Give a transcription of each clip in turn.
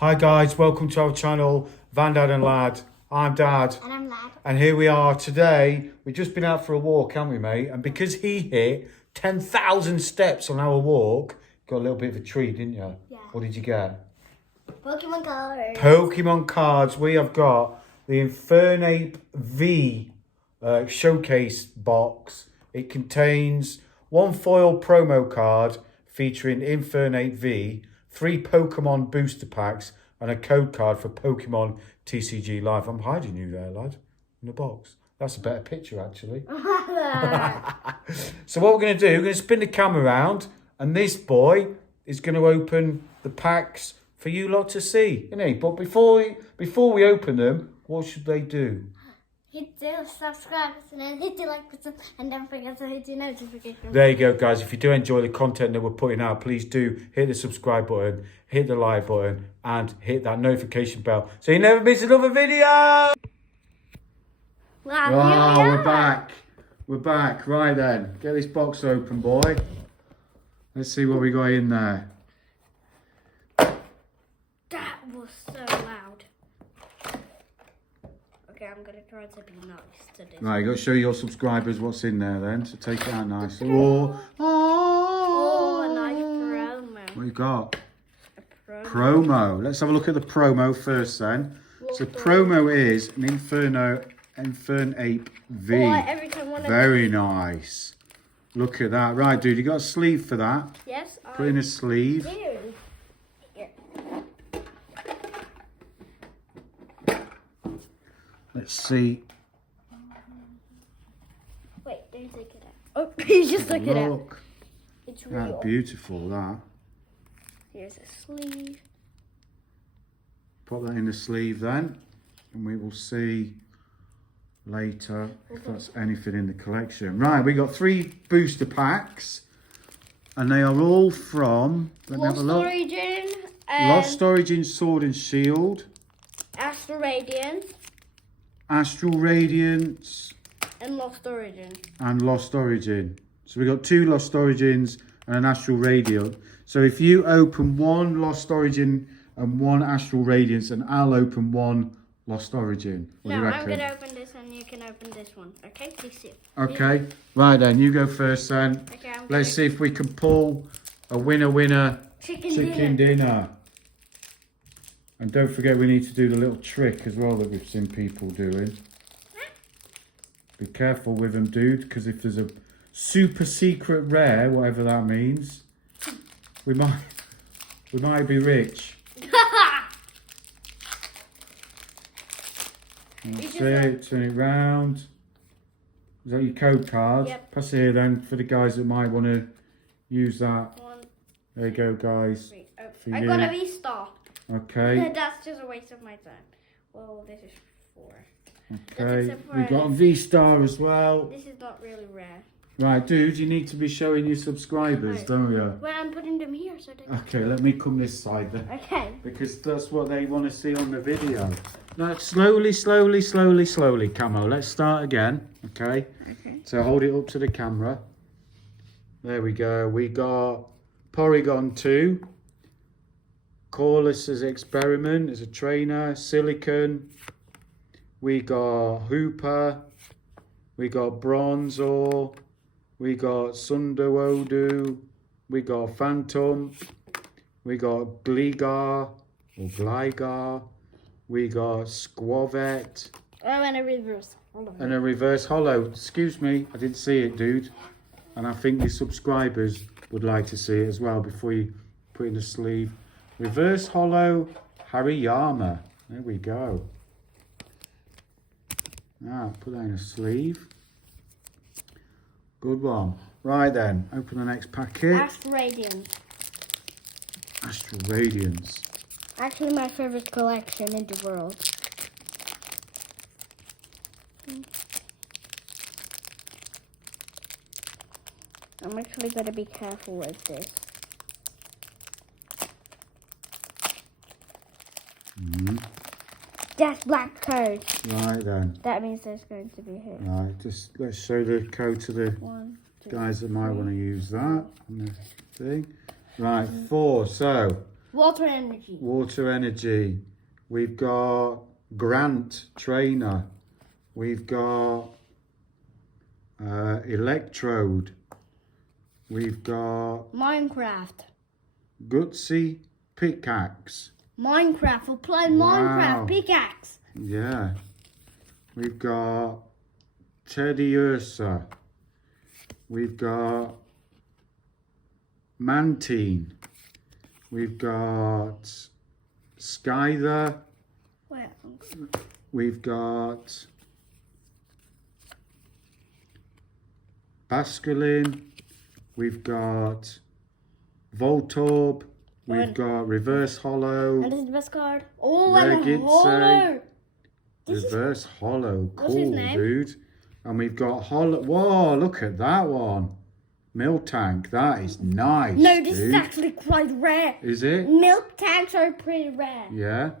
Hi guys, welcome to our channel, VanDad'n'Lad. I'm Dad. And I'm Lad. And here we are today. We've just been out for a walk, haven't we, mate? And because he hit 10,000 steps on our walk, you got a little bit of a treat, didn't you? Yeah. What did you get? Pokemon cards. Pokemon cards. We have got the Infernape V showcase box. It contains one foil promo card featuring Infernape V, 3 Pokemon booster packs, and a code card for Pokemon TCG Live. I'm hiding you there, lad, in the box. That's a better picture, actually. So what we're going to do, we're going to spin the camera around, and this boy is going to open the packs for you lot to see, isn't he? But before we open them, what should they do? Hit the subscribe button and hit the like button, and don't forget to hit the notification. There you go, guys. If you do enjoy the content that we're putting out, please do hit the subscribe button, hit the like button, and hit that notification bell so you never miss another video. Wow, We're back. We're back. Right then, get this box open, boy. Let's see what we got in there. That was so loud. Okay, I'm gonna try to be nice today. Right, you got to show your subscribers what's in there then. So take it out nicely. Oh, a nice promo. What you got? A promo. Promo. Let's have a look at the promo first then. So promo is an Infernape V. Every time one of Very nice. Look at that. Right, dude, you got a sleeve for that? Yes, Put in a sleeve. do. Here. Let's see. Wait, don't take it out. Oh, you just took it out. Look. It's real. That's beautiful, that. Here's a sleeve. Put that in the sleeve then. And we will see later if that's anything in the collection. Right, we got 3 booster packs. And they are all from... Let me have a look. Origin. Lost Origin Sword and Shield. Astral Radiance. Astral Radiance. And Lost Origin. And Lost Origin. So we got 2 Lost Origins and an Astral Radiant. So if you open 1 Lost Origin and 1 Astral Radiance, and I'll open 1 Lost Origin. What do you reckon? I'm going to open this and you can open this one. Okay, please see. Okay, right then, you go first then. Okay, Let's see if we can pull a winner chicken dinner. And don't forget we need to do the little trick as well that we've seen people doing. Be careful with them, dude, because if there's a super secret rare, whatever that means, we might be rich. That's it, turn it round. Is that your code card? Yep. Pass it here then for the guys that might want to use that. 1, There you go, guys. 3. For I you. got a V-star. Okay, That's just a waste of my time. Well, this is 4. okay. We've got a V-Star as well. This is not really rare. Right, dude, you need to be showing your subscribers, don't you? Well, I'm putting them here so they Okay, let me come this side then. Okay. Because that's what they want to see on the video. Now, slowly, Camo. Let's start again, okay? Okay. So hold it up to the camera. There we go. We got Porygon 2. Corliss as Experiment as a trainer. Silicon. We got Hooper. We got Bronzor. We got Sundowoodo. We got Phantom. We got Gligar or Gligar. We got Squavet. Oh, and a reverse. Hold on. And a reverse holo. Excuse me, I didn't see it, dude. And I think the subscribers would like to see it as well before you put in the sleeve. Reverse holo Hariyama. There we go. Now, put that in a sleeve. Good one. Right then, open the next packet. Astral Radiance. Astral Radiance. Actually, my favorite collection in the world. I'm actually going to be careful with this. That's black code. Right then. That means there's going to be here. Right, just let's show the code to the 1, 2, guys that might want to use that on the thing. Right, 4. So Water energy. Water energy. We've got Grant Trainer. We've got Electrode. We've got Minecraft. Gutsy Pickaxe. Minecraft. We'll play Wow. Minecraft pickaxe. Yeah. We've got Teddy Ursa. We've got Mantine. We've got Skyther. Where? We've got Basculin. We've got Voltorb. We've got Reverse Hollow. And this is the best card. Oh, and a Regitze. hollow. Reverse Hollow. What's his Cool, name? dude. And we've got Hollow. Whoa, look at that one. Miltank. That is nice. No, this dude. is actually quite rare. Is it? Milk tanks are pretty rare. Yeah.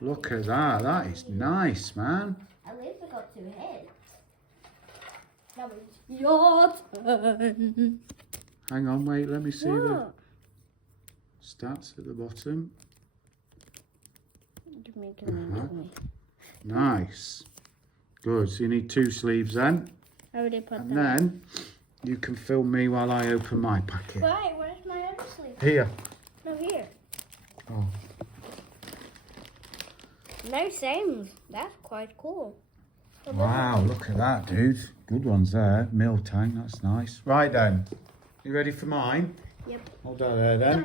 Look at that. That is nice, man. At least I got 2 hits. Now it's your turn. Hang on, wait. Let me see the What? stats at the bottom. Give me. Nice. Good. So you need 2 sleeves then. I already put And them. then you can film me while I open my packet. Wait, where's my other sleeve? Here. No, here. Oh. No, same. That's quite cool. Wow, look at that, dude. Good ones there. Miltank, that's nice. Right then. You ready for mine? Yep. Hold that there then.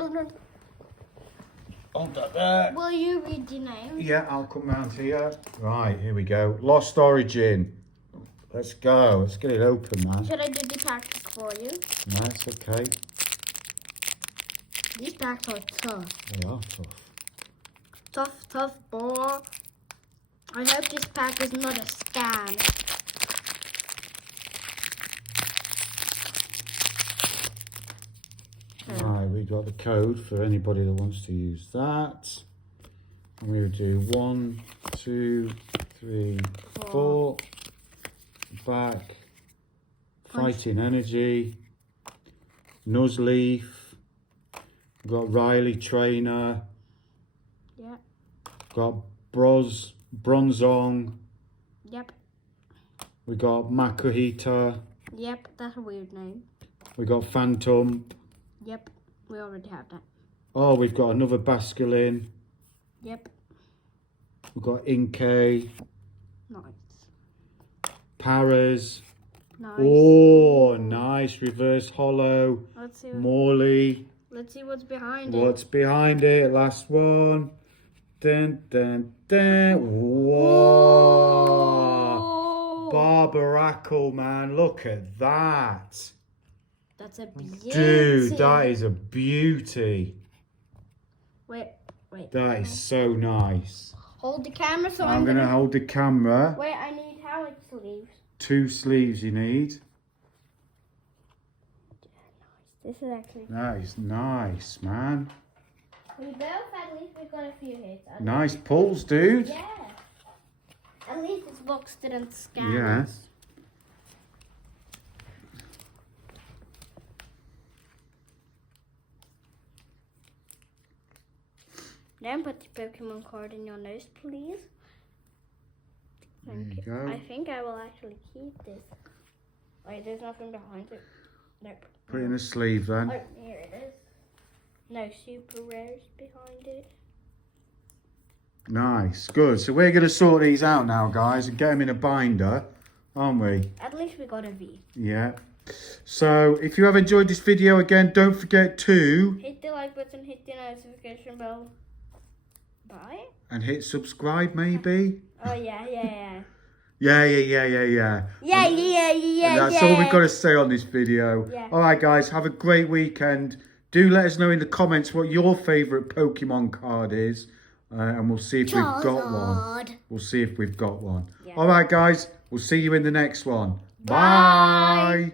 Hold that there. Will you read the name? Yeah, I'll come round here. Right, here we go. Lost Origin. Let's go. Let's get it open, man. Should I do the packs for you? No, it's okay. These packs are tough. They are tough. Tough boy. I hope this pack is not a scam. Right, we got the code for anybody that wants to use that. And we will do 1, 2, 3, 4. Back. Fighting Energy. Nuzleaf. We've got Riley Trainer. Yeah. Got Bronzong. Yep. We got Makuhita. Yep. That's a weird name. We got Phantom. Yep. We already have that. Oh, we've got another Basculin. Yep. We've got Inkay. Nice. Paras. Nice. Oh, nice. Reverse Hollow. Let's see. Morley. Let's see what's behind it. What's behind it? Last one. Dun, dun, dun. Whoa. Oh, Barbaracle, man. Look at that. that's a beauty. Dude, that is a beauty. Wait. That is so nice. Hold the camera so I'm going to hold the camera. Wait, I need how many sleeves? 2 sleeves you need. This is actually. That is nice, man. We both at least we got a few hits. Nice pulls, dude. Yeah. At least this box didn't scam Yeah. us. Then put the Pokemon card in your nose, please. There you go. I think I will actually keep this. Wait, there's nothing behind it. Nope. Put it in a sleeve then. Oh, here it is. No super rares behind it. Nice, good. So we're going to sort these out now, guys, and get them in a binder, aren't we? At least we got a V. Yeah. So if you have enjoyed this video, again, don't forget to... Hit the like button, hit the notification bell. Bye. And hit subscribe, maybe? Oh, yeah. Yeah. Yeah. That's all we've got to say on this video. Yeah. All right, guys, have a great weekend. Do let us know in the comments what your favourite Pokemon card is. And we'll see if we've got one. We'll see if we've got one. Yeah. All right, guys. We'll see you in the next one. Bye. Bye.